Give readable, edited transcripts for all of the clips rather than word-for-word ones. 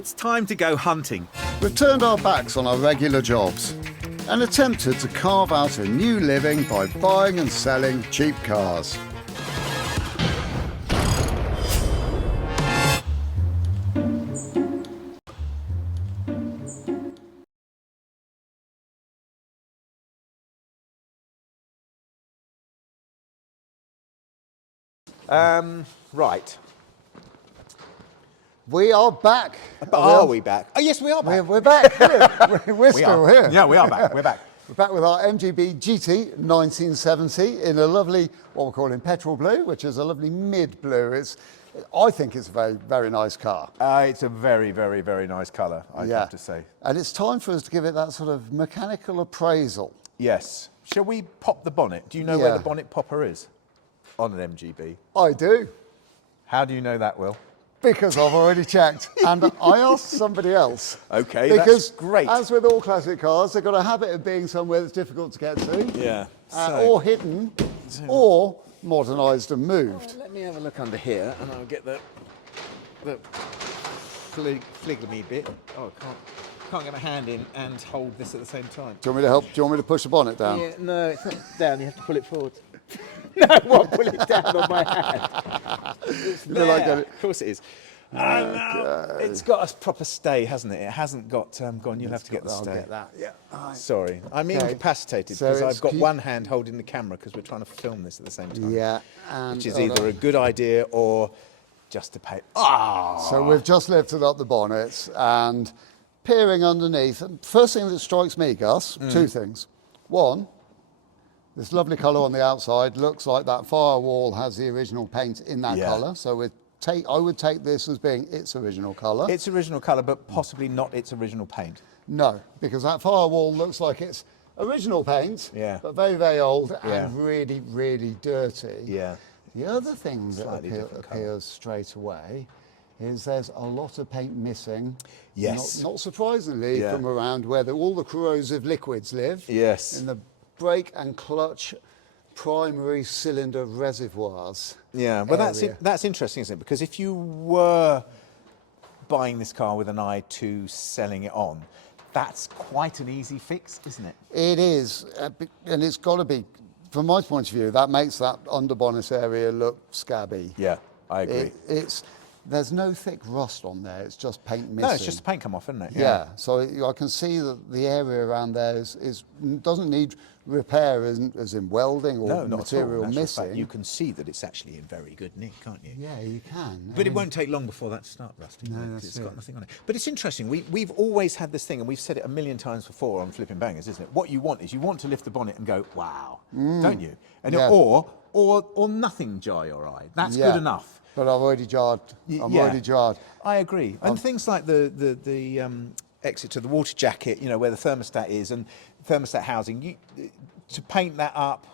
It's time to go hunting. We've turned our backs on our regular jobs and attempted to carve out a new living by buying and selling cheap cars. Right. We are back. Are we back? Oh, yes, we are back. We're back here. We're still here. Yeah, we are back. We're back. We're back with our MGB GT 1970 in a lovely, what we're calling petrol blue, which is a lovely mid blue. I think it's a very, very nice car. It's a very, very, very nice colour, I have to say. And it's time for us to give it that sort of mechanical appraisal. Yes. Shall we pop the bonnet? Do you know where the bonnet popper is on an MGB? I do. How do you know that, Will? Because I've already checked, and I asked somebody else. Okay, because that's great. As with all classic cars, they've got a habit of being somewhere that's difficult to get to. Yeah. Or hidden, or modernised and moved. Let me have a look under here, and I'll get the fliggly bit. Oh, I can't get my hand in and hold this at the same time. Do you want me to help? Do you want me to push the bonnet down? Yeah, no, it's not down. You have to pull it forward. No, I won't pull it down on my hand. It's there. Of course it is. Okay. It's got a proper stay, hasn't it? It hasn't got gone. You'll have to get the stay. I'll get that. Yeah. Right. Sorry, I'm incapacitated because I've got one hand holding the camera because we're trying to film this at the same time. Yeah, which is either a good idea or just to pay. So we've just lifted up the bonnets and peering underneath. And first thing that strikes me, Gus, two things. One, this lovely colour on the outside looks like that firewall has the original paint in that colour. So I would take this as being its original colour. Its original colour, but possibly not its original paint. No, because that firewall looks like it's original paint, but very, very old and really, really dirty. Yeah. The other thing that appears straight away is there's a lot of paint missing. Yes. Not surprisingly, from around where all the corrosive liquids live. Yes. In the brake and clutch primary cylinder reservoirs. Yeah, well that's interesting, isn't it? Because if you were buying this car with an eye to selling it on, that's quite an easy fix, isn't it? It is, and it's got to be, from my point of view, that makes that under bonnet area look scabby. Yeah, I agree. There's no thick rust on there, it's just paint missing. No, it's just the paint come off, isn't it? Yeah, so I can see that the area around there doesn't need repair as in welding or material missing. Fact, you can see that it's actually in very good nick, can't you? Yeah, you can. But it won't take long before that starts rusting, because it's got nothing on it. But it's interesting, we've always had this thing, and we've said it a million times before on Flipping Bangers, isn't it? What you want is you want to lift the bonnet and go, wow, don't you? And or nothing jar your eye. That's good enough. But I've already jarred. I'm already jarred. I agree. And things like the exit to the water jacket, where the thermostat is, and thermostat housing, to paint that up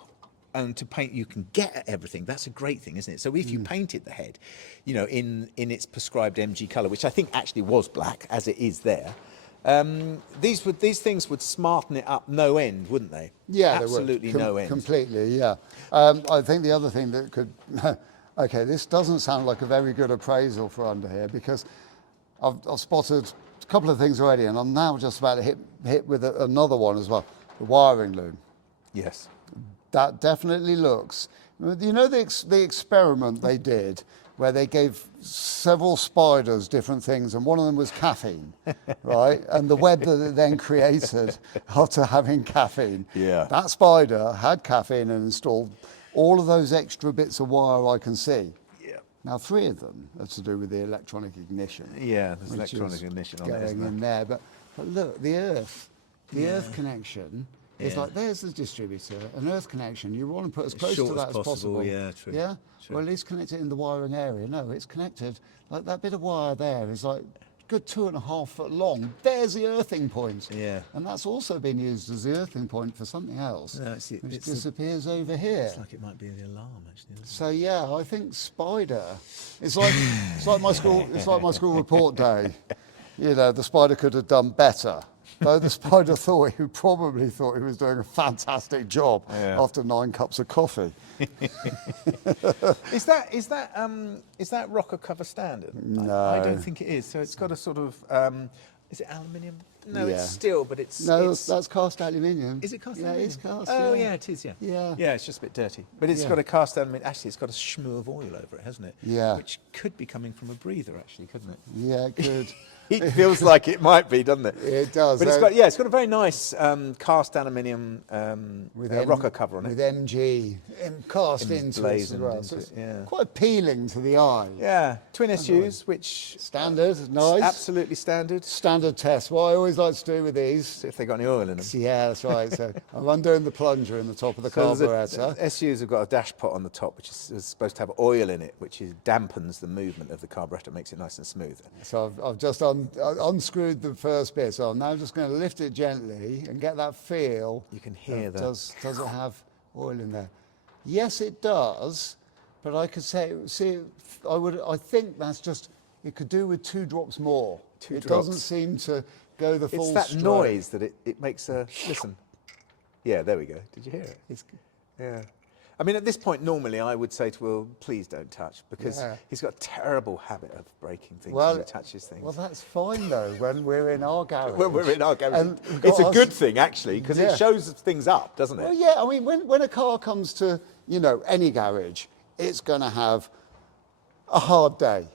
and to paint, you can get at everything. That's a great thing, isn't it? So if you painted the head, in its prescribed MG colour, which I think actually was black, as it is there, these things would smarten it up no end, wouldn't they? Yeah, absolutely they would. No end. Completely, yeah. I think the other thing that could. Okay, this doesn't sound like a very good appraisal for under here, because I've spotted a couple of things already, and I'm now just about to hit with another one as well, the wiring loom. Yes. That definitely looks, the experiment they did where they gave several spiders different things, and one of them was caffeine, right? And the web that it then created after having caffeine. Yeah. That spider had caffeine and installed all of those extra bits of wire I can see. Yeah. Now, 3 of them are to do with the electronic ignition. Yeah, there's electronic ignition on there, isn't there? In there. But look, the earth connection is like, there's the distributor, an earth connection. You want to put as close to that as possible. Yeah, true. Yeah? True. Or at least connect it in the wiring area. No, it's connected. Like that bit of wire there is like good 2.5 foot long. There's the earthing point. Yeah. And that's also been used as the earthing point for something else, which disappears over here. It's like it might be the alarm, actually. So yeah, I think spider. It's like my school report day. The spider could have done better. though the spider probably thought he was doing a fantastic job Yeah. after 9 cups of coffee. Is that rocker cover standard? I don't think it is. So it's got a sort of is it aluminium? No, Yeah. it's steel, but it's No, it's, that's cast aluminium. is it cast Yeah, aluminium? it's cast. Oh yeah. yeah, it is. Yeah. Yeah. Yeah, it's just a bit dirty, but it's Yeah. got a cast aluminium. Actually, it's got a schmoo of oil over it, hasn't it? Yeah. Which could be coming from a breather, actually, couldn't it? Yeah, good. It feels like it might be, doesn't it? It does. But it's got a very nice cast aluminium rocker cover on it. With MG cast into it as Emblazoned well. into So it's it, yeah. quite appealing to the eye. Yeah, twin SUs, which Standard, nice. absolutely standard. Standard test. What I always like to do with these. See if they got any oil in them. Yeah, that's right. So I'm undoing the plunger in the top of the carburetor. SUs have got a dash pot on the top, which is supposed to have oil in it, which dampens the movement of the carburetor, makes it nice and smooth. So I've just unscrewed the first bit. So I'm now just going to lift it gently and get that feel. You can hear that. Does it have oil in there? Yes, it does. But I could say, I think that's just, it could do with 2 drops more. It drops. doesn't seem to go the full It's that stride. noise that it makes a listen. Yeah, there we go. Did you hear it? It's, Yeah. I mean, at this point, normally I would say to Will, please don't touch, because Yeah. he's got a terrible habit of breaking things Well, when he touches things. well, that's fine though when we're in our garage. When we're in our garage. And we've It's a got good thing, actually, because Yeah. it shows things up, doesn't it? Well, yeah, I mean, when a car comes to, any garage, it's going to have a hard day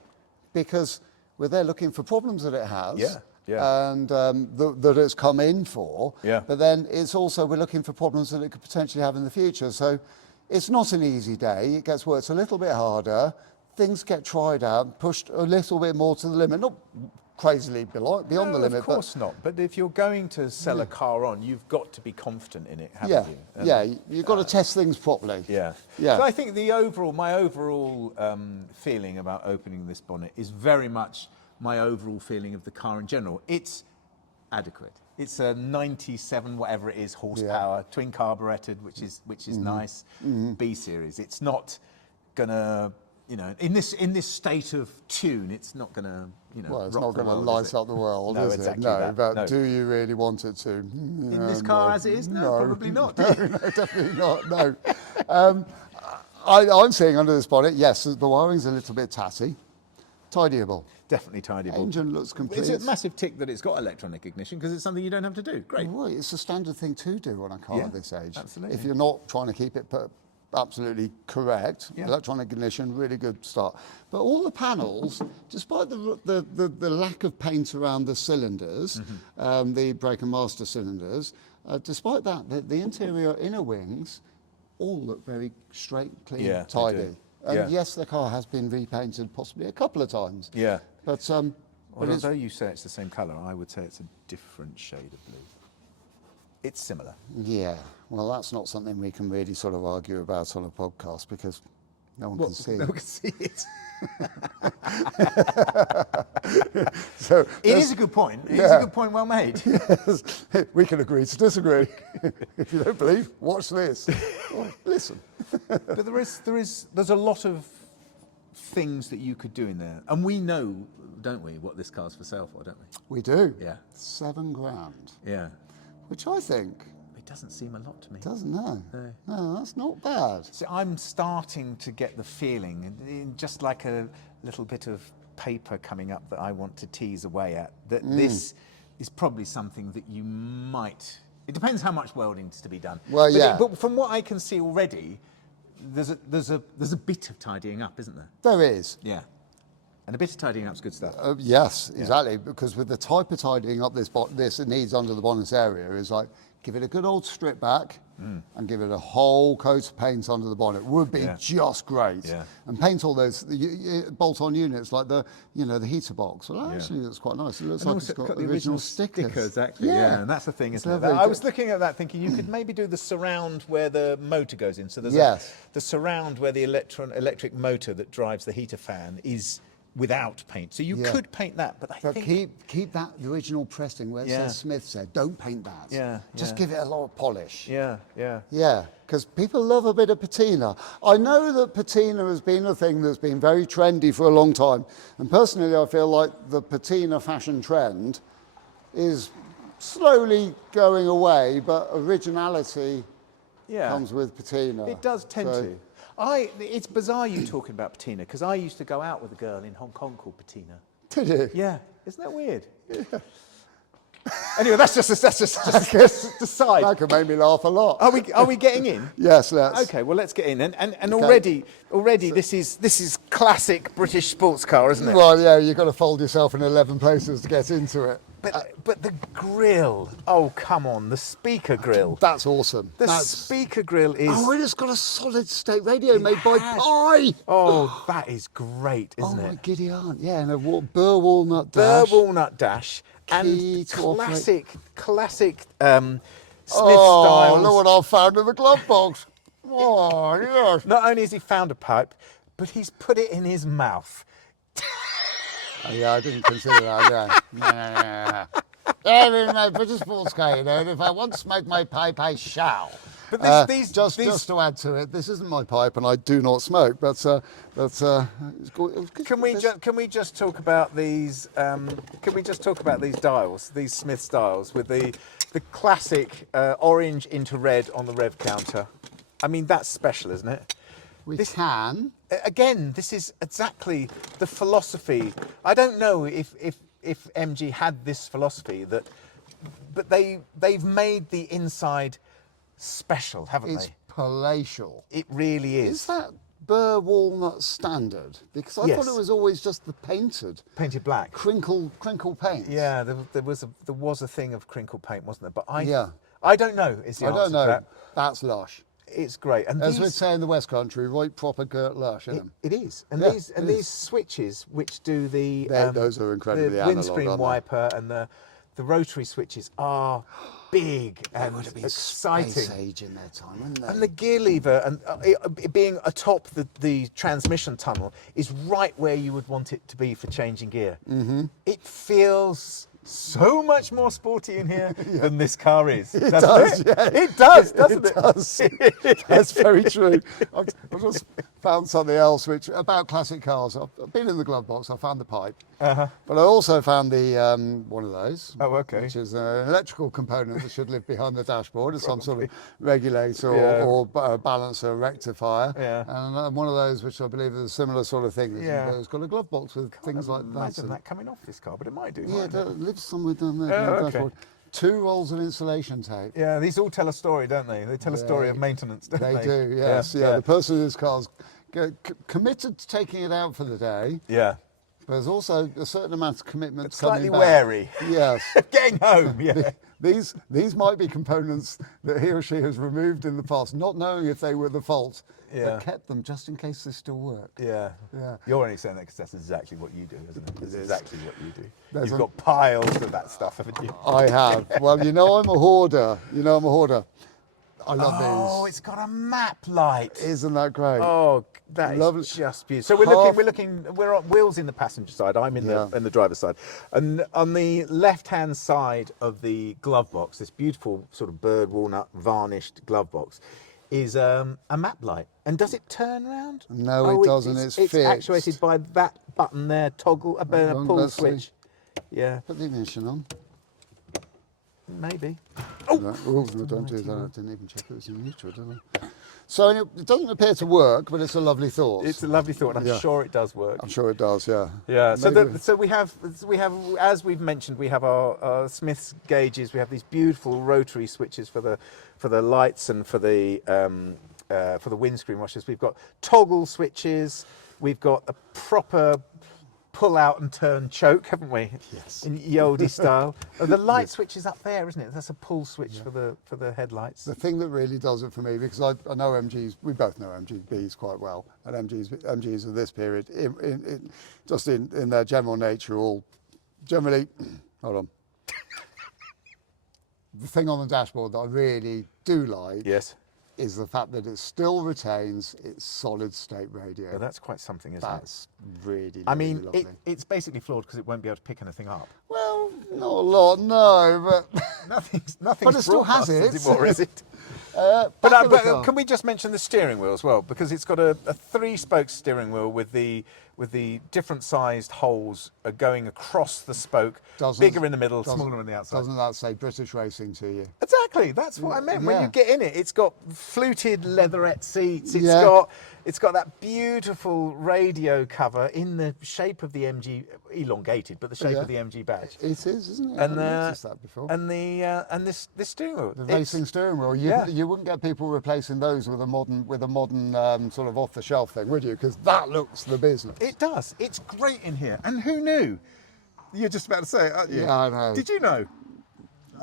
because we're there looking for problems that it has. Yeah, yeah. And that it's come in for. Yeah. But then it's also, we're looking for problems that it could potentially have in the future. So it's not an easy day. It gets worked a little bit harder. Things get tried out, pushed a little bit more to the limit. Not crazily beyond the limit. Of course not. But if you're going to sell a car on, you've got to be confident in it, haven't you? And, you've got to test things properly. Yeah. Yeah. So I think my overall feeling about opening this bonnet is very much my overall feeling of the car in general. It's adequate. It's a 97 whatever it is horsepower, twin carburetted, which is nice. B series. It's not gonna, in this state of tune, it's not gonna, Well, it's rock not the going to world, light is it? up the world, No, is exactly it? No, that. but No. do you really want it to? In this car as it is? No, probably not. No, definitely not. No. I'm seeing under this bonnet, yes, the wiring's a little bit tatty, tidyable. Definitely tidyable. Engine looks complete. It's a massive tick that it's got electronic ignition because it's something you don't have to do. Great. Well, it's a standard thing to do on a car Yeah, at this age. absolutely. If you're not trying to keep it absolutely correct, Yeah. electronic ignition, really good start. But all the panels, despite the lack of paint around the cylinders, Mm-hmm. the brake and master cylinders, despite that, the interior inner wings all look very straight, clean, Yeah, they tidy. do. And Yeah. yes, the car has been repainted possibly a couple of times. Yeah. But it's, Although you say it's the same colour, I would say it's a different shade of blue. It's similar. yeah, well, that's not something we can really sort of argue about on a podcast because no one can see No it. one can see it. So It is a good point. It is Yeah. a good point, well made. yes, we can agree to disagree. If you don't believe, watch this. Or listen. But there's a lot of things that you could do in there, and we know, don't we, what this car's for sale for, don't we? We do. Yeah. £7,000, Yeah. which I think It doesn't seem a lot to me. doesn't know. No. No, that's not bad. So I'm starting to get the feeling, just like a little bit of paper coming up that I want to tease away at, that this is probably something that you might. It depends how much welding's to be done. Well, but yeah. But from what I can see already, there's a bit of tidying up, isn't there? There is. Yeah. And a bit of tidying up's good stuff. Yes, exactly. Because with the type of tidying up this it needs under the bonnet area is like give it a good old strip back and give it a whole coat of paint under the bonnet would be Yeah. just great. Yeah. And paint all those bolt-on units like the heater box. Well, actually, that's quite nice. It looks And like also it's got got the original stickers. Exactly. Yeah. And that's the thing, It's isn't it? lovely. I was looking at that thinking you could maybe do the surround where the motor goes in. So there's Yes. the surround where the electric motor that drives the heater fan is without paint. So you Yeah. could paint that, but I But think keep that original pressing where it Yeah. says Smith said, don't paint that. Yeah, Just yeah. give it a lot of polish. yeah. Yeah, because people love a bit of patina. I know that patina has been a thing that's been very trendy for a long time. And personally, I feel like the patina fashion trend is slowly going away, but originality Yeah. comes with patina. It does tend So- to. It's bizarre you talking about patina, because I used to go out with a girl in Hong Kong called Patina. Did you? Yeah, isn't that weird? Yeah. Anyway, that's just the side. That could make me laugh a lot. Are we getting in? Yes, let's. Okay, well let's get in. And Okay. already this is classic British sports car, isn't it? Well, yeah, you've got to fold yourself in 11 places to get into it. But the grille. Oh, come on, the speaker grille. That's awesome. The speaker grille is. Oh, it's got a solid state radio made by has. Pi. Oh, that is great, isn't Oh, my it? giddy aunt. Yeah, and a burr walnut Burr dash. walnut dash Key and to operate. classic Smith Oh, styles. look what I found in the glove box. Oh, yes. Not only has he found a pipe, but he's put it in his mouth. Oh, yeah, I didn't consider that. Yeah. Yeah, in my British sports car, you know, if I want to smoke my pipe, I shall. But these Just to add to it, this isn't my pipe, and I do not smoke. But it's good. Can we just talk about these? Can we just talk about these dials, these Smith styles, with the classic orange into red on the rev counter? I mean, that's special, isn't it? We can. Again, this is exactly the philosophy. I don't know if MG had this philosophy but they've made the inside special, haven't It's they? palatial. It really is. Is that burr walnut standard? Because I Yes. thought it was always just the painted Painted black. crinkle paint. Yeah, there was a thing of crinkle paint, wasn't there? But Yeah. I don't know. Is the I answer don't to know. that. That's lush. It's great, and As these, we'd say in the West Country, right proper girt lush, isn't it? it is. And Yeah, these it these is. switches, which do the Those are incredibly the analog, windscreen aren't they? wiper and the rotary switches are big and Would have been exciting. space age in their time, wouldn't they? And the gear lever and it being atop the transmission tunnel is right where you would want it to be for changing gear. Mm-hmm. It feels so much more sporty in here than this car is. It doesn't does, it? yeah. It does, doesn't it? does. That's very true. I just found something else about classic cars. I've been in the glove box. I found the pipe, but I also found the one of those. Oh, okay. Which is an electrical component that should live behind the dashboard as some sort of regulator Yeah. or balancer, rectifier. Yeah. And one of those, which I believe is a similar sort of thing. Yeah. It's got a glove box with things like that. Imagine that coming off this car, but it might do. Yeah, mightn't it? it lives somewhere down there. Oh, down the okay. dashboard. 2 rolls of insulation tape. Yeah, these all tell a story, don't they? They tell a story of maintenance, don't they? They do, yes. Yeah, the person whose car's committed to taking it out for the day, Yeah. but there's also a certain amount of commitment Slightly coming back. wary. Yes. Getting home, yeah. These might be components that he or she has removed in the past, not knowing if they were the fault, Yeah. but kept them just in case they still work. Yeah. Yeah. You're only saying that because that's exactly what you do, isn't it? It's exactly what you do. There's You've a- got piles of that stuff, haven't you? I have. Well, you know I'm a hoarder. I love Oh, these. it's got a map light. Isn't that great? Oh, that is Lovely. just beautiful. So we're on wheels in the passenger side. I'm in the driver's side, and on the left-hand side of the glove box, this beautiful sort of bird walnut varnished glove box, is a map light. And does it turn around? No, it doesn't. It's fixed. actuated by that button there, toggle, a on, pull let's see. switch. Yeah, Put the ignition on. maybe. Oh, no, don't do that. I didn't even check it was in neutral, did I? So it doesn't appear to work, but it's a lovely thought. It's a lovely thought, and I'm Yeah. sure it does work. I'm sure it does, yeah. Yeah. So Maybe- so we have, as we've mentioned, we have our Smith's gauges. We have these beautiful rotary switches for the lights and for the windscreen washers. We've got toggle switches. We've got a proper pull out and turn choke, haven't we? Yes. In Yodi style. Oh, the light switch is up there, isn't it? That's a pull switch for the headlights. The thing that really does it for me, because I know MGs, we both know MGBs quite well, and MGs of this period, just in their general nature, all generally, hold on. The thing on the dashboard that I really do like Yes. is the fact that it still retains its solid state radio. Well, that's quite something, isn't it? That's really, I mean, lovely. it's basically flawed because it won't be able to pick anything up. Well, not a lot, no, but Nothing's But it still has broadcast it. anymore, is it? back But of the car. can we just mention the steering wheel as well? Because it's got a 3-spoke steering wheel with the with the different sized holes going across the spoke, bigger in the middle, smaller on the outside. Doesn't that say British Racing to you? Exactly, that's what I meant. When Yeah. you get in it, it's got fluted leatherette seats. Yeah. It's got that beautiful radio cover in the shape of the MG, elongated, but the shape of the MG badge. It is, isn't it? And I haven't noticed that before. and this steering wheel. The racing steering wheel. You wouldn't get people replacing those with a modern sort of off-the-shelf thing, would you? Because that looks the business. It does. It's great in here. And who knew? You're just about to say it, aren't you? Yeah, I know. Did you know?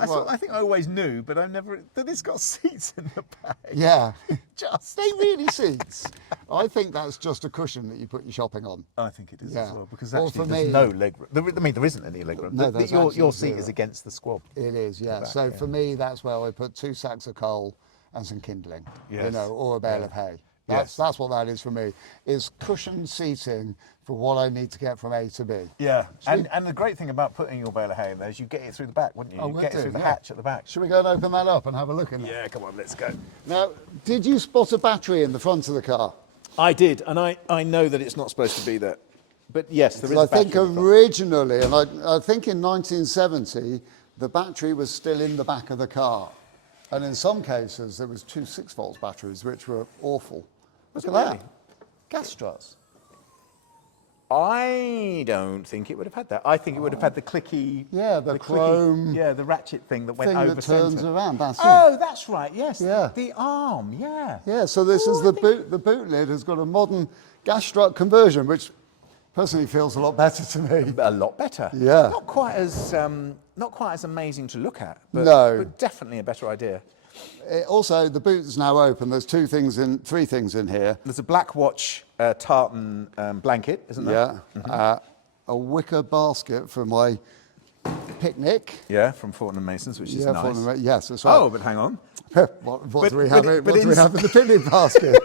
Well- I think I always knew, but I never. That it's got seats in the back. Yeah. Just. They really seats. I think that's just a cushion that you put your shopping on. I think it is Yeah. as well, because Well, actually for there's me- no leg room. I mean, there isn't any leg room. No, there's your absolutely seat zero. is against the squab. It is, yeah. back, So yeah. for me, that's where I put 2 sacks of coal and some kindling, Yes. or a bale of hay. Yes. That's what that is for me. Is cushioned seating for what I need to get from A to B. Yeah, and the great thing about putting your bale of hay in there is you get it through the back, wouldn't you? Oh, You we'll get it do, through the yeah. hatch at the back. Should we go and open that up and have a look in there? Yeah, come on, let's go. Now, did you spot a battery in the front of the car? I did, and I know that it's not supposed to be there, but yes, there is. I a battery think in the front. originally, and I think in 1970, the battery was still in the back of the car. And in some cases, there was 2 6-volt batteries, which were awful. Was Look it at really? that. Gas struts. I don't think it would have had that. I think it would have had the clicky. Yeah, the clicky- chrome yeah, the ratchet thing that went thing over that turns centre. around. That's Oh, that's right. Yes. Yeah. The arm. Yeah. it. Yeah, so this is the boot. The boot lid has got a modern gas strut conversion, which personally feels a lot better to me. A lot better. Yeah. Not quite as amazing to look at, but, No. but definitely a better idea. Also, the boot is now open. There's 3 things in here. There's a Black Watch tartan blanket, isn't there? Yeah. A wicker basket for my picnic. Yeah, from Fortnum Masons, which is Yeah, nice. yes, that's right. Oh, but hang on. what do we have? but What do we in- have in the picnic basket?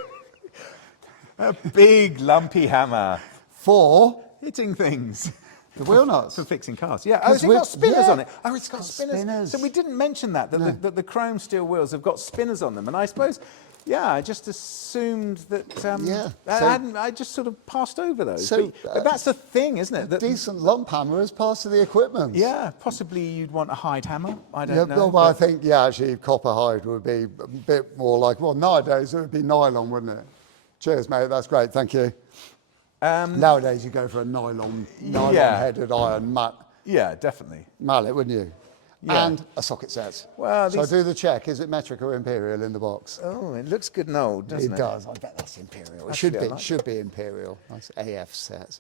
A big lumpy hammer. For Hitting things. the wheel nuts. For fixing cars, yeah. Oh, 'Cause it's got we've- spinners yeah. on it. Oh, it's got Got spinners. spinners. So we didn't mention that the chrome steel wheels have got spinners on them, and I suppose, yeah, I just assumed that. Yeah, I just sort of passed over those. So, but that's the thing, isn't it? That, Decent lump hammer as part of the equipment. yeah, possibly you'd want a hide hammer. I don't Yeah, know. well, I but- think, actually, copper hide would be a bit more like, well, nowadays it would be nylon, wouldn't it? Cheers, mate. That's great. Thank you. Nowadays you go for a nylon-headed iron yeah, definitely. mallet, wouldn't you? Yeah. And a socket set. Well, So I these- do the check. Is it metric or imperial in the box? Oh, it looks good and old, doesn't it? It does. I bet that's imperial. It Actually, I like should be imperial. Nice AF set.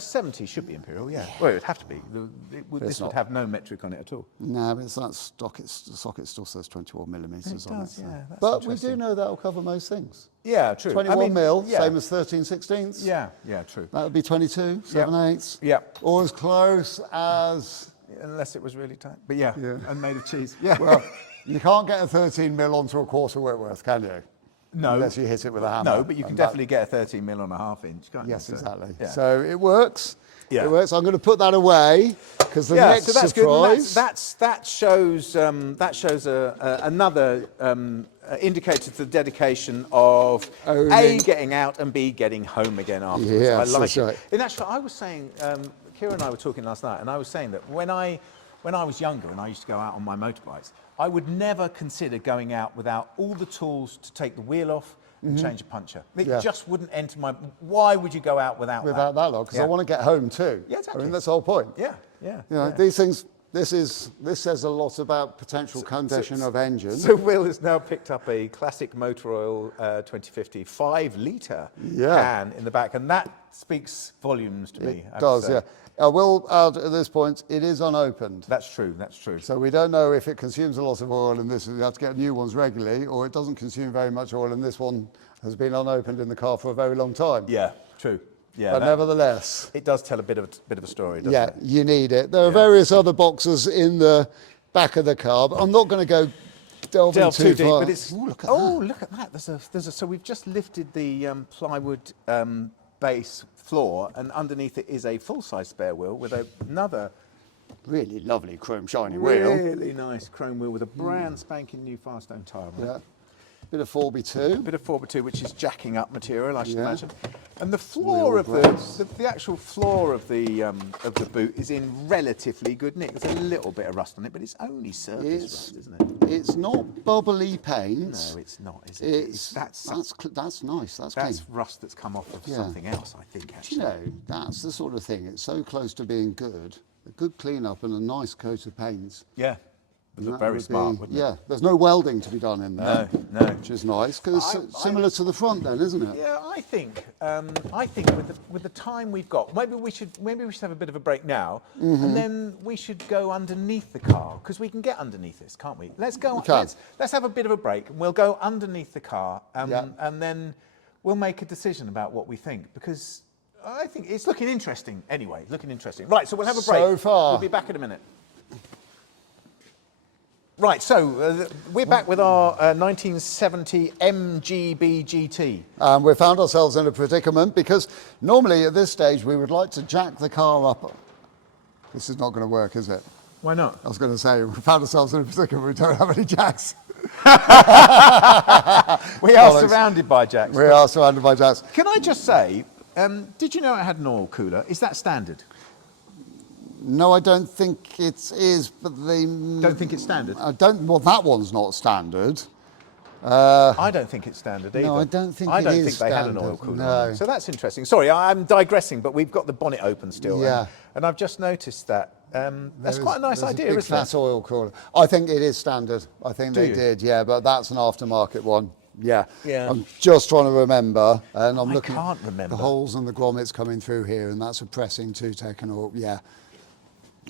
70 should be imperial, yeah. Well, it would have to be. This would not. have no metric on it at all. No, but it's that stock. The socket still says 21 millimetres It on does, it. so- yeah, that's But we do interesting. know that will cover most things. Yeah, true. 21 mil, yeah. same as 13/16. Yeah, yeah, true. That would be 22, 7/8. Yep. Or as close as. Unless it was really tight. But yeah, Yeah. and made of cheese. Yeah. Well, you can't get a 13 mil onto a quarter Whitworth, can you? no. Unless you hit it with a hammer. No, but you can And that- definitely get a 13 mil on a half inch, can't Yes, you? exactly. Yeah. So it works. Yeah. It works. I'm going to put that away because the yeah, next so that's surprise. good. And that shows another indicator to the dedication of A, Owning. getting out, and B, getting home again afterwards. Yes, I like that's it. right. In actual, I was saying, Kira and I were talking last night, and I was saying that when I was younger and I used to go out on my motorbikes, I would never consider going out without all the tools to take the wheel off and change a puncture. It Yeah. just wouldn't enter my. Why would you go out without Without that lot, because Yeah. I want to get home too. Yeah, exactly. I mean, that's the whole point. Yeah, yeah. You know, yeah. these things. This says a lot about potential condition of engine. So Will has now picked up a classic Motor Oil 2050 5-litre Yeah. can in the back, and that speaks volumes to me. I have It to does, say. yeah. I will add at this point, it is unopened. That's true. That's true. So we don't know if it consumes a lot of oil and this, you have to get new ones regularly, or it doesn't consume very much oil and this one has been unopened in the car for a very long time. Yeah, true. Yeah, But nevertheless, it does tell a bit of a story, doesn't yeah, it? you need it. There are Yeah. various other boxes in the back of the car, but I'm not going to go delve Too deep, far. but it's. Ooh, look at Look at that! There's a. So we've just lifted the plywood base floor, and underneath it is a full-size spare wheel with another that. Really lovely chrome shiny wheel. really nice chrome wheel with a brand spanking new Firestone tyre on it. Yeah. Bit of 4x2. Bit of 4x2, which is jacking up material, I should Yeah. imagine. And the floor of the actual floor of the boot is in relatively good nick. There's a little bit of rust on it, but it's only surface rust, isn't it? It's not bubbly paint. No, it's not, is it? That's nice. That's That's clean. rust that's come off of something else, I think, Do actually. you know, that's the sort of thing. It's so close to being good. A good clean-up and a nice coat of paints. Yeah. Would look That very would smart, be- wouldn't it? Yeah, there's no welding to be done in there. No. Which is nice, because it's similar to the front then, isn't it? Yeah, I think with the time we've got, maybe we should have a bit of a break now, and then we should go underneath the car, because we can get underneath this, can't we? Let's go. Let's have a bit of a break, and we'll go underneath the car, and then we'll make a decision about what we think, because I think it's looking interesting. Anyway, looking interesting. Right, so we'll have a break. So far. We'll be back in a minute. Right, so we're back with our 1970 MGB GT. We found ourselves in a predicament because normally at this stage we would like to jack the car up. This is not going to work, is it? Why not? I was going to say, we found ourselves in a predicament we don't have any jacks. We are surrounded by jacks. We are surrounded by jacks. Can I just say, did you know it had an oil cooler? Is that standard? No, I don't think it is, but they... Don't think it's standard? Well, that one's not standard. I don't think it's standard either. No, I don't think I it don't is think they had an standard, oil cooler. no. on them. So that's interesting. Sorry, I'm digressing, but we've got the bonnet open still. Yeah. And I've just noticed that. That's quite a nice idea, big isn't flat it? oil cooler. I think it is standard. I think Do they you? did, yeah, but that's an aftermarket one. Yeah. Yeah. I'm just trying to remember, and I'm looking can't at remember. the holes and the grommets coming through here, and that's a pressing two-tech and all. Yeah.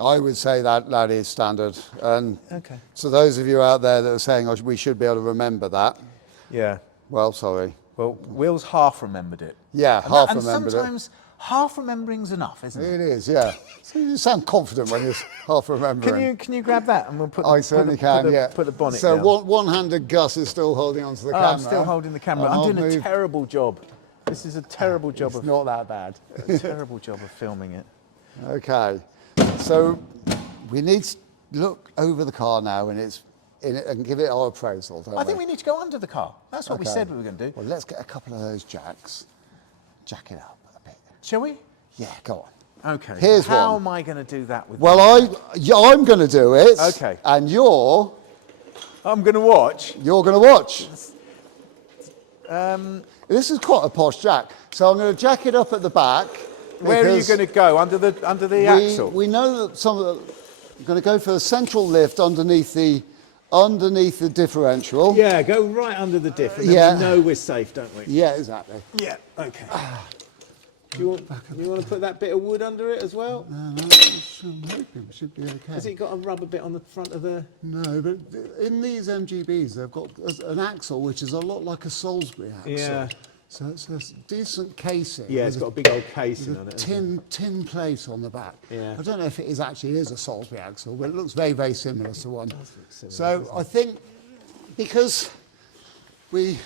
I would say that is standard. And Okay. so those of you out there that are saying we should be able to remember that, Yeah. well, sorry. Well, Will's half remembered it. Yeah, half remembered it. And sometimes half remembering's enough, isn't it? It is, yeah. So you sound confident when you're half remembering. Can you grab that and we'll put I certainly can, yeah. put the bonnet so down. one-handed Gus is still holding onto the camera. I'm still holding the camera. And I'm I'll doing a move- terrible job. This is a terrible job It's not that bad. a terrible job of filming it. Okay, so we need to look over the car now and give it our appraisal, don't I think we need to go under the car. That's what we Okay. said we were going to do. Well, let's get a couple of those jacks. Jack it up a bit. Shall we? Yeah, go on. Okay. Here's How one. am I going to do that with? Well, I'm going to do it. Okay. And you're I'm going to watch. going to watch. This is quite a posh jack. So I'm going to jack it up at the back. Where are you going to go? Under the axle? We know that we're going to go for the central lift underneath the differential. Yeah, go right under the diff. And then Yeah. we know we're safe, don't we? Yeah, exactly. Yeah. Okay. Do you want to put that bit of wood under it as well? I'm hoping we should be okay. Has it got a rubber bit on the front of the? No, but in these MGBs, they've got an axle which is a lot like a Salisbury axle. Yeah. So it's a decent casing. Yeah, it's with got a big old casing on a it. tin plate on the back. Yeah. I don't know if it actually is a Salisbury axle, but it looks very, very similar to one. similar, So I think because we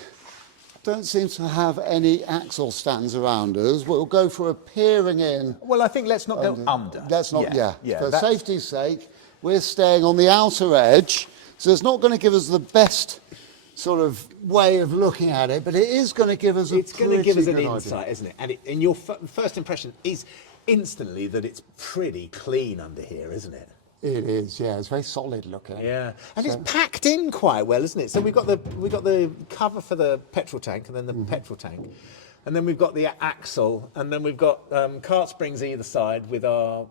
don't seem to have any axle stands around us, we'll go for a peering in. Well, I think let's not go under. Let's not, yeah. For that's- safety's sake, we're staying on the outer edge, so it's not going to give us the best sort of way of looking at it, but it is going to give us a It's going to give us an pretty good insight, idea. isn't it? And your first impression is instantly that it's pretty clean under here, isn't it? It is, yeah. It's very solid looking. Yeah, and it's packed in quite well, isn't it? So we've got the cover for the petrol tank, and then the petrol tank, and then we've got the axle, and then we've got cart springs either side with our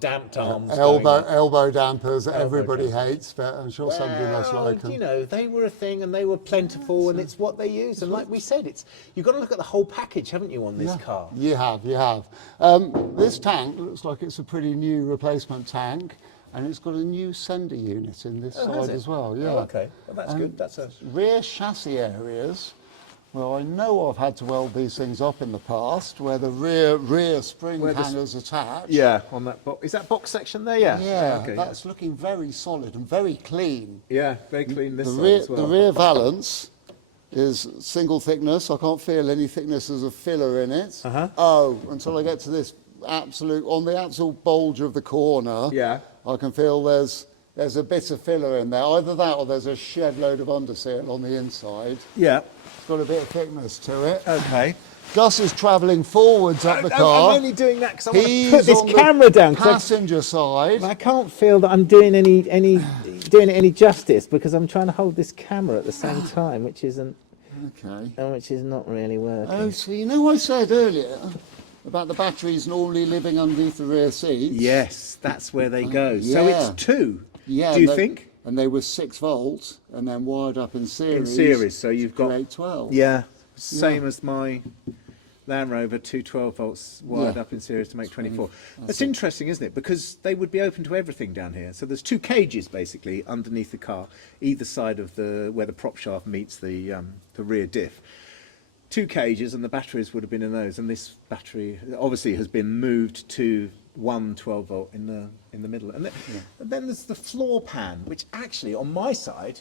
damped arms. going up. Elbow dampers that everybody hates, but I'm sure somebody must Well, like them. you know, they were a thing and they were plentiful, and it's what they use. And like we said, you've got to look at the whole package, haven't you, on this car? You have. This tank looks like it's a pretty new replacement tank, and it's got a new sender unit in this has side it? as well. Yeah. Oh, okay. Well, that's good. That's a Rear chassis areas. Well, I know I've had to weld these things up in the past, where the rear spring hangers attach. yeah on that box. Is that box section there? Yeah. Yeah, Okay, that's looking very solid and very clean. yeah, very clean this The side rear, as well. the rear valance is single thickness. I can't feel any thickness as a filler in it. Uh-huh. Oh, until I get to this on the absolute bulge of the corner. Yeah. I can feel there's there's a bit of filler in there. Either that or there's a shed load of underseal on the inside. Yeah. It's got a bit of thickness to it. Okay. Gus is travelling forwards up the car. I'm only doing that because I want to He's put this on the camera down. 'Cause passenger side. I can't feel that I'm doing it any justice because I'm trying to hold this camera at the same time, which isn't, Okay. and which is not really working. Oh, so you know I said earlier about the batteries normally living underneath the rear seats? Yes, that's where they go. So Yeah. it's 2. Yeah. Do you think? And they were 6 volts and then wired up in series. In series, so you've got 812. Yeah, same as my Land Rover, 212 volts wired Yeah. up in series to make 24. That's interesting, isn't it? Because they would be open to everything down here. So there's 2 cages basically underneath the car, either side of where the prop shaft meets the rear diff. 2 cages, and the batteries would have been in those. And this battery obviously has been moved to 1 12 volt in the middle. And then there's the floor pan, which actually on my side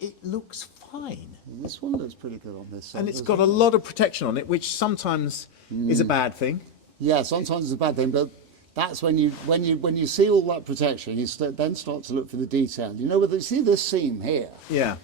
it looks fine. This one looks pretty good on this side. And it's got a lot of protection on it, which sometimes is a bad thing. Yeah, sometimes it's a bad thing, but that's when you see all that protection, you then start to look for the detail. You know, whether you see this seam here, Yeah,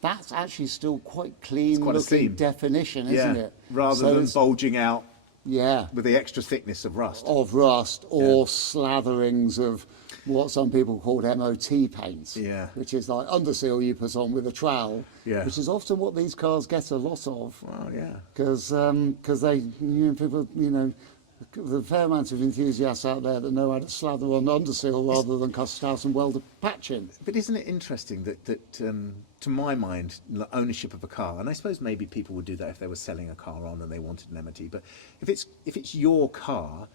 that's actually still quite clean quite a looking seam. definition, yeah. isn't it? Rather So than it's- bulging out yeah, with the extra thickness of rust. of rust or slatherings of what some people call MOT paint, Yeah. which is like underseal you put on with a trowel, Yeah. which is often what these cars get a lot of. Well, yeah. Because they, people, there's a fair amount of enthusiasts out there that know how to slather on underseal rather than cut out and weld a patch in. But isn't it interesting that to my mind, ownership of a car, and I suppose maybe people would do that if they were selling a car on and they wanted an MOT, but if it's your car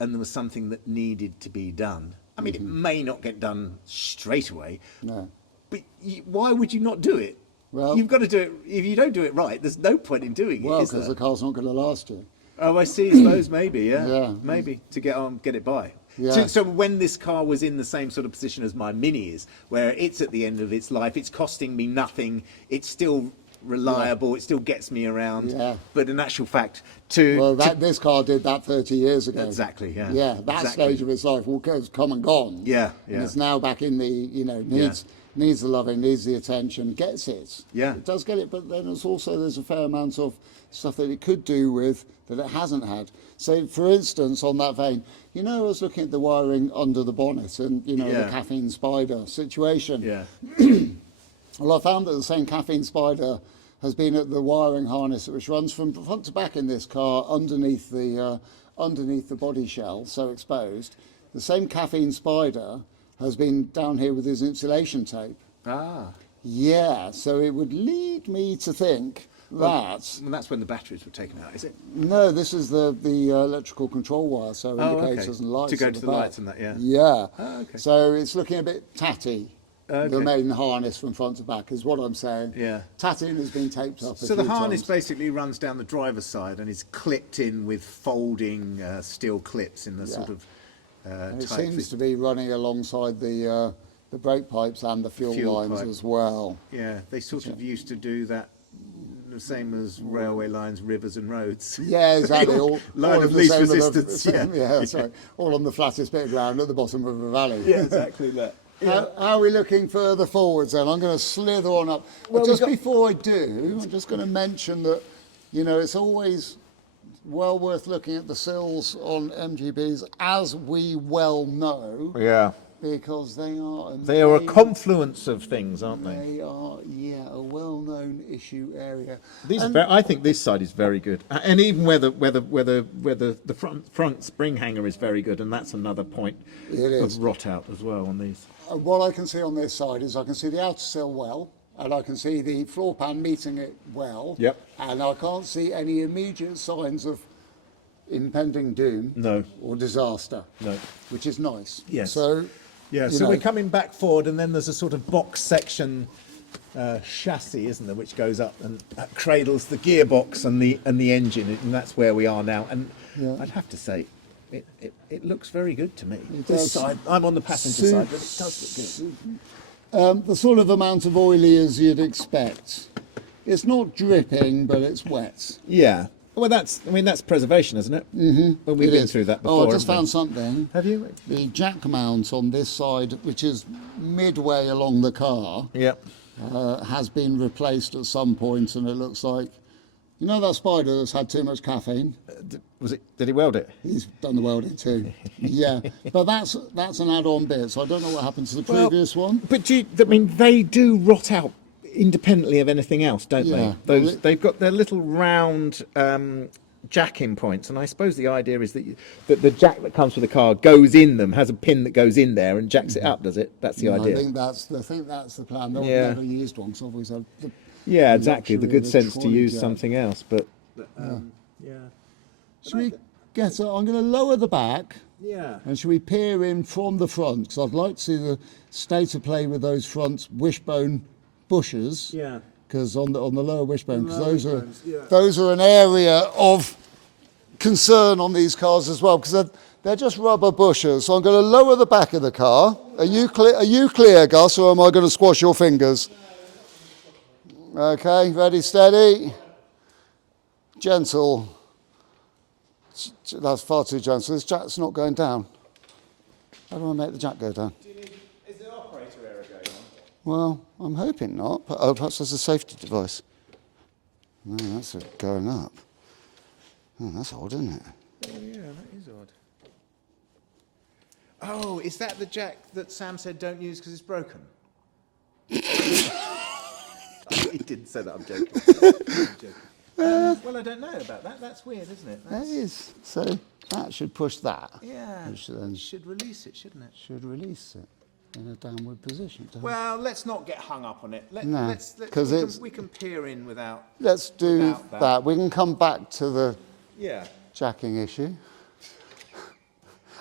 and there was something that needed to be done, I mean, it may not get done straight away, No. but why would you not do it? Well- You've got to do it. If you don't do it right, there's no point in doing Well, it, is because there? the car's not going to last you. Oh, I see. I suppose maybe, yeah. Yeah. Maybe to get it by. Yeah. So when this car was in the same sort of position as my Mini is, where it's at the end of its life, it's costing me nothing, it's still reliable, it still gets me around. Yeah. But in actual fact, Well, this car did that 30 years ago. Exactly, yeah. Yeah, that Exactly. stage of its life has come and gone. Yeah, And yeah. it's now back in needs the loving, needs the attention, gets it. Yeah. It does get it, but then there's a fair amount of stuff that it could do with that it hasn't had. So, for instance, on that vein, I was looking at the wiring under the bonnet and, the Yeah. caffeine spider situation. yeah, Well, I found that the same caffeine spider has been at the wiring harness, which runs from front to back in this car underneath the body shell, so exposed. The same caffeine spider has been down here with his insulation tape. ah, Yeah, so it would lead me to think that well, that's when the batteries were taken out, is it? no, this is the electrical control wire, so Oh, indicators okay. and lights To go at to the the back. lights and that, yeah. Yeah. Oh, okay. So it's looking a bit tatty. Okay. The main harness from front to back is what I'm saying. Yeah. Tatting has been taped up. So the harness basically runs down the driver's side and is clipped in with folding steel clips in the sort of And it tight seems fit- to be running alongside the brake pipes and the fuel lines pipe. as well. Yeah, they sort of used to do that the same as railway lines, rivers and roads. Yeah, exactly. All Line of in the least same with the- resistance, same- yeah. sorry. All on the flattest bit of ground at the bottom of a valley. Yeah, exactly that. How are we looking further forwards then? I'm going to slither on up. Well, Just we've got- before I do, I'm just going to mention that, it's always well worth looking at the sills on MGBs, as we well know, Yeah. because they are They are a amazing. confluence of things, aren't they? They are, a well-known issue area. These are And- I think this side is very good, and even where the front spring hanger is very good, and that's another point It is. of rot out as well on these. What I can see on this side is I can see the outer sill well, and I can see the floor pan meeting it well. Yep. And I can't see any immediate signs of impending doom. No. Or disaster. No. Which is nice. Yes. So, Yeah, you so know, we're coming back forward, and then there's a sort of box section chassis, isn't there, which goes up and cradles the gearbox and the engine, and that's where we are now. And Yeah. I'd have to say, it looks very good to me. It This does. side, I'm on the passenger side, but it does look good. the sort of amount of oily as you'd expect. It's not dripping, but it's wet. Yeah, Well, that's preservation, isn't it? Mm-hmm. Well, we've been through that before. Oh, I just haven't we? found something. Have you? The jack mount on this side, which is midway along the car, Yep. has been replaced at some point, and it looks like, you know, that spider that's had too much caffeine. Did he weld it? He's done the welding too. Yeah, but that's an add-on bit. So I don't know what happened to the previous one. But they do rot out independently of anything else, don't Yeah. they? They've got their little round jacking points, and I suppose the idea is that the jack that comes with the car goes in them, has a pin that goes in there and jacks it up. Does it? That's the idea. I think that's the plan. I've Yeah. never used one because I've always had the Yeah, exactly. The luxury good of a sense to trolley use jack. something else, but Should we get it? I'm going to lower the back. yeah. And should we peer in from the front? Because I'd like to see the state of play with those front wishbone bushes. Yeah. Because on the lower wishbone, because lower wishbones, yeah. those are an area of concern on these cars as well, because they're just rubber bushes. So I'm going to lower the back of the car. Are you clear? Are you clear, Gus, or am I going to squash your fingers? Okay, ready, steady, gentle. That's far too gentle. This jack's not going down. How do I make the jack go down? Is there operator error going on? Well, I'm hoping not. But, oh, perhaps there's a safety device. No, that's going up. Oh, that's odd, isn't it? Oh yeah, that is odd. Oh, is that the jack that Sam said don't use because it's broken? He didn't say that. I'm joking. I'm joking. Well, I don't know about that. That's weird, isn't it? That is. So that should push that. Yeah. Which then Should release it, shouldn't it? should release it in a downward position. Well, let's not get hung up on it. No, let's 'cause we can peer in without. Let's do Without that. We can come back to the Yeah. jacking issue.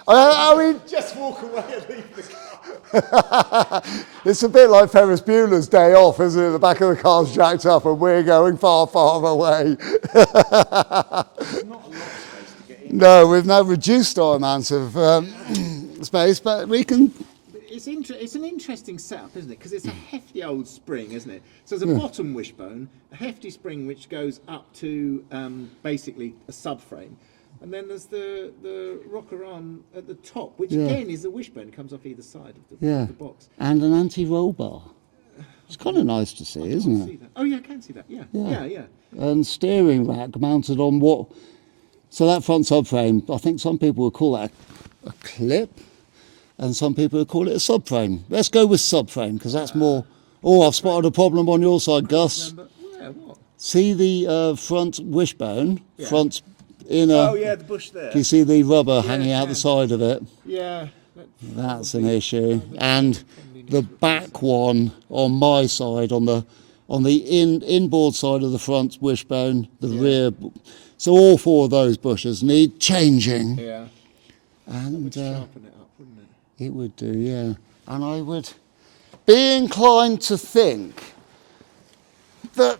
I mean, Just walk away and leave the car. it's a bit like Ferris Bueller's Day Off, isn't it? The back of the car's jacked up and we're going far, far away. There's not a lot of space to get in. No, we've now reduced our amount of space, but we can. It's an interesting setup, isn't it? Because it's a hefty old spring, isn't it? So there's a bottom wishbone, a hefty spring which goes up to basically a subframe, and then there's the rocker arm at the top, which again is a wishbone. It comes off either side of the box. And an anti-roll bar. It's kind of nice to see, isn't See it? that? Oh yeah, I can see that. Yeah. And steering rack mounted on what? So that front subframe, I think some people would call that a clip, and some people would call it a subframe. Let's go with subframe because that's more. Oh, I've spotted a problem on your side, Gus. Yeah, what? See the front wishbone, front inner. Oh yeah, the bush there. Do you see the rubber hanging out the side of it? Yeah. That's an issue. And the back one on my side, on the inboard side of the front wishbone, the rear. So all four of those bushes need changing. Yeah. And Sharpen it up, wouldn't it? it would do, yeah. And I would be inclined to think that,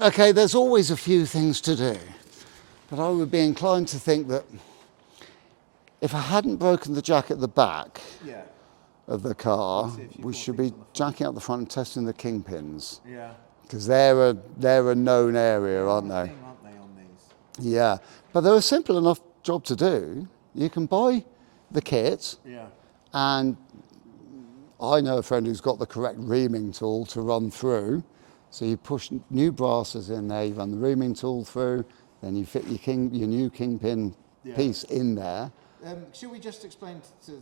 okay, there's always a few things to do, but I would be inclined to think that if I hadn't broken the jack at the back Yeah. of the car, see a few we more should things be on the front. jacking up the front and testing the kingpins, Yeah. because they're a known area, aren't they? Thing, aren't they, on these? Yeah, but they're a simple enough job to do. You can buy the kit, Yeah. and I know a friend who's got the correct reaming tool to run through. So you push new brasses in there, you run the reaming tool through, then you fit your new kingpin piece in there. Should we just explain to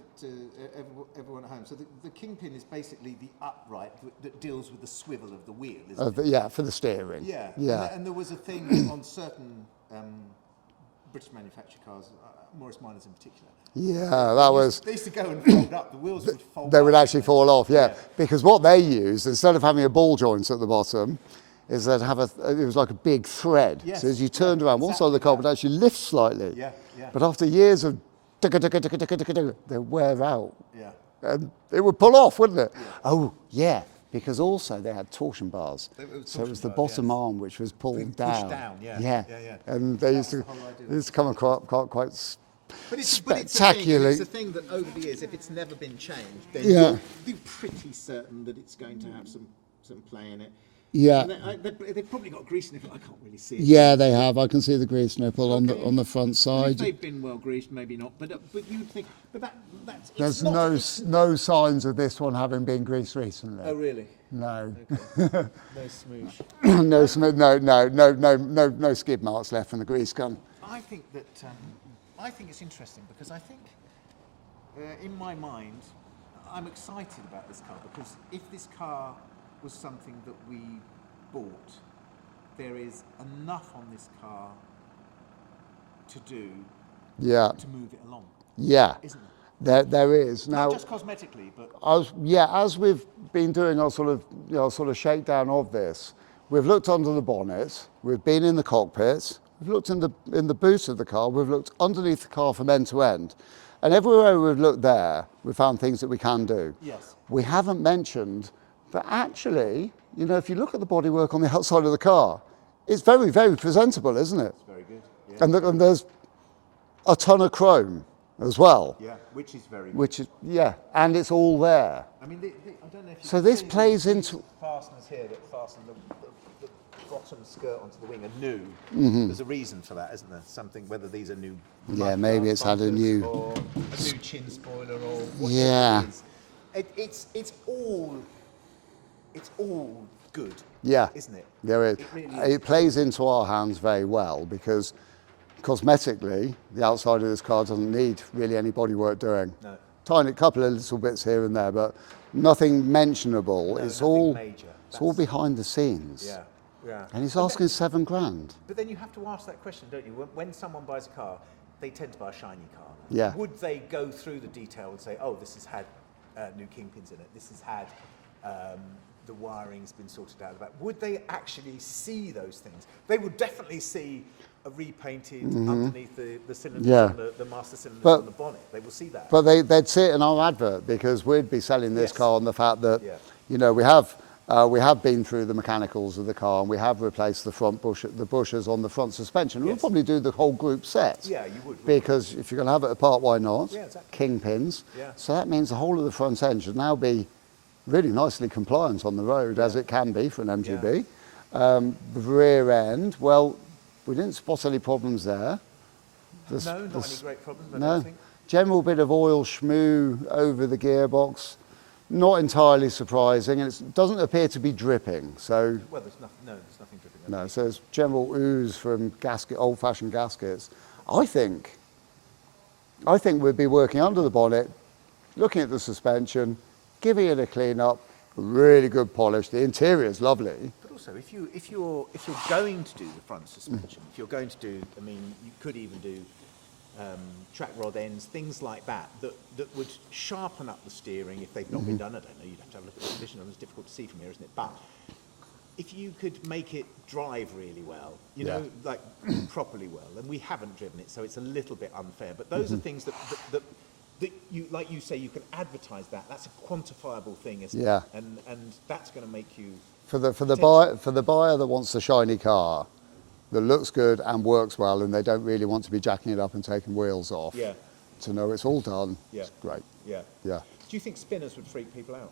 everyone at home? So the kingpin is basically the upright that deals with the swivel of the wheel, isn't it? Yeah, for the steering. Yeah. Yeah. And there was a thing on certain British manufactured cars, Morris Minors in particular. Yeah, that was. They used to go and fold up. The wheels would fold. They would up. actually fall off, yeah. Because what they used, instead of having a ball joint at the bottom, is they'd have it was like a big thread. Yes, So as you turned around, one side of the car would actually lift slightly. Yeah, yeah. But after years of they wear out. Yeah. And it would pull off, wouldn't it? Yeah. Oh, yeah, because also they had torsion bars. So it was the bottom arm which was pulled down. Pushed down, yeah. Yeah. Yeah, yeah. And they used the to, whole idea. they used to come across quite But it's spectacularly. It's a thing that over the years, if it's never been changed, then Yeah. you're pretty certain that it's going to have some play in it. Yeah. And they've probably got grease nipple. I can't really see it. Yeah, they have. I can see the grease nipple Okay. on the front Well, if side. they've been well greased, maybe not. But you would think. But that's. It's There's not, no it's- no signs of this one having been greased recently. Oh really? No. Okay. No smoosh. No skid marks left from the grease gun. I think that I think it's interesting because I think in my mind I'm excited about this car because if this car was something that we bought, there is enough on this car to do Yeah. to move it along, Yeah. isn't there? There is. Now, Not just cosmetically, but as we've been doing our sort of shakedown of this, we've looked under the bonnet, we've been in the cockpit, we've looked in the boot of the car, we've looked underneath the car from end to end, and everywhere we've looked there, we found things that we can do. yes, We haven't mentioned that actually, you know, if you look at the bodywork on the outside of the car, it's very, very presentable, isn't it? it's very good. Yeah, And there's a ton of chrome as well. yeah, which is very good. Which is, yeah, and it's all there. I mean, I don't know if you So can this see plays these into- fasteners here that fasten the bottom skirt onto the wing are new. There's a reason for that, isn't there? Something, whether these are new. Yeah, mud maybe guard it's had a bumpers new- or a new chin spoiler or whatever Yeah. it is. It's all good. Yeah, isn't it? there is. It really is. It plays into our hands very well because cosmetically, the outside of this car doesn't need really any bodywork doing. No. Tiny couple of little bits here and there, but nothing mentionable. No, it's nothing all major. it's all That's- behind the scenes. Yeah, yeah. And he's But asking £7,000. But then you have to ask that question, don't you? When someone buys a car, they tend to buy a shiny car. Yeah. Would they go through the detail and say, oh, this has had new kingpins in it, this has had the wiring's been sorted out of that? Would they actually see those things? They would definitely see a repainted underneath the cylinders, Yeah. on the master cylinders But- on the bonnet. They will see that. But they'd see it in our advert because we'd be selling this Yes. car on the fact that, Yeah. you know, we have been through the mechanicals of the car and we have replaced the bushers on the front suspension. We'll Yes. probably do the whole group set. Yeah, you would, wouldn't Because if you're going to have it apart, why not? Yeah, exactly. Kingpins. Yeah. So that means the whole of the front end should now be really nicely compliant on the road, as it can be for an MGB. The rear end, well, we didn't spot any problems there. no, not any great problems, I No. don't think. General bit of oil schmoo over the gearbox. Not entirely surprising, and it doesn't appear to be dripping. So, Well, there's nothing dripping. no, so it's general ooze from old-fashioned gaskets. I think we'd be working under the bonnet, looking at the suspension, giving it a clean up, really good polish. The interior is lovely. But also, if you're going to do the front suspension, if you're going to do, I mean, you could even do track rod ends, things like that would sharpen up the steering if they've not been done. I don't know. You'd have to have a look at the condition. It's difficult to see from here, isn't it? But if you could make it drive really well, you know, like properly well, and we haven't driven it, so it's a little bit unfair. But those are things that you, like you say, you can advertise that. That's a quantifiable thing, isn't Yeah. it? And that's going to make you. For the buyer that wants a shiny car that looks good and works well, and they don't really want to be jacking it up and taking wheels off. Yeah. To know it's all done. Yeah. It's great. Yeah. Yeah. Do you think spinners would freak people out?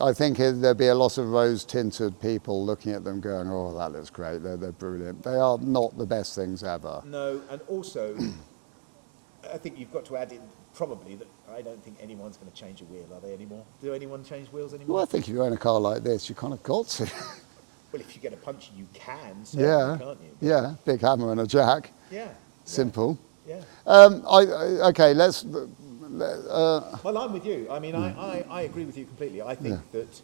I think there'd be a lot of rose-tinted people looking at them going, oh, that looks great, they're brilliant. They are not the best things ever. No, and also, I think you've got to add in probably that I don't think anyone's going to change a wheel, are they anymore? Do anyone change wheels anymore? Well, I think if you own a car like this, you kind of got to. Well, if you get a puncture, you can, certainly, Yeah, can't you? yeah, big hammer and a jack, Yeah. simple. Yeah. Okay, Well, I'm with you. I mean, I agree with you completely. I think that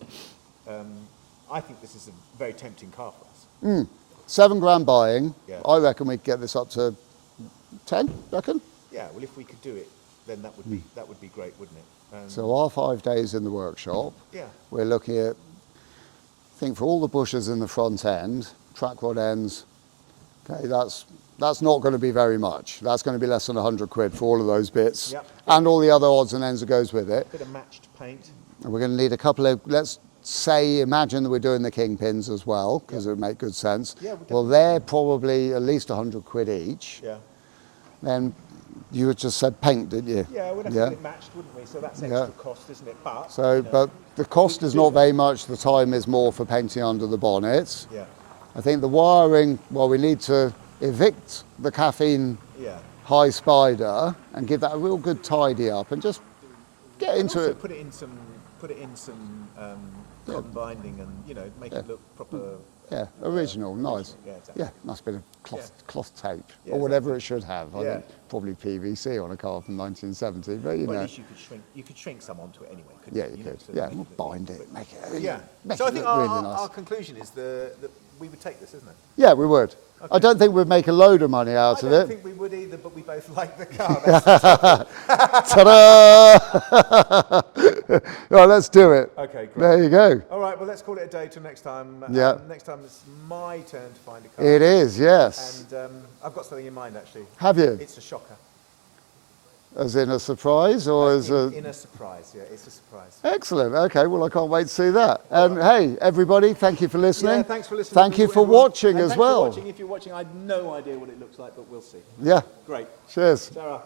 I think this is a very tempting car for us. £7,000 buying. Yeah. I reckon we'd get this up to 10, reckon? Yeah. Well, if we could do it, then that would be great, wouldn't it? So our 5 days in the workshop, Yeah. we're looking at, I think for all the bushers in the front end, track rod ends, okay, that's not going to be very much. That's going to be less than 100 quid for all of those bits. Yep. And all the other odds and ends that goes with it. Bit of matched paint. And we're going to need a couple of, let's say, imagine that we're doing the kingpins as well, because it would make good sense. Yeah, Well, they're probably at least 100 quid each. Yeah. Then You had just said paint, didn't you? Yeah, we'd have to get it matched, wouldn't we? So that's extra cost, isn't it? But So, you know, but the cost is not very much. The time is more for painting under the bonnets. yeah, I think the wiring, well, we need to evict the caffeine yeah. high spider and give that a real good tidy up and just get And into also it. put it in some cotton binding and make it look proper. Yeah, original, nice. Yeah, exactly. Yeah, nice bit of cloth tape Yeah, or whatever it should have. I Yeah. think probably PVC on a car from 1970, but Well, know. at least you could shrink some onto it anyway. Couldn't Yeah, you? you know, could. to Yeah, make we'll it look- bind it, make it. Yeah. Make So I it think look really our nice. conclusion is that we would take this, isn't it? Yeah, we would. I don't think we'd make a load of money out I of don't it. think we would either, but we both like the car. That's Ta-da! Right, let's do it. Okay, great. There you go. All right, well, let's call it a day till next time. Yeah. Next time it's my turn to find a car. It is, yes. And I've got something in mind, actually. Have you? It's a shocker. As in a surprise or as a... In a surprise, yeah, it's a surprise. Excellent. Okay, well, I can't wait to see that. And hey, everybody, thank you for listening. Yeah, thanks for listening. Thank you for everyone. watching And as thanks well. For watching. If you're watching, I have no idea what it looks like, but we'll see. Yeah. Great. Cheers. Sarah.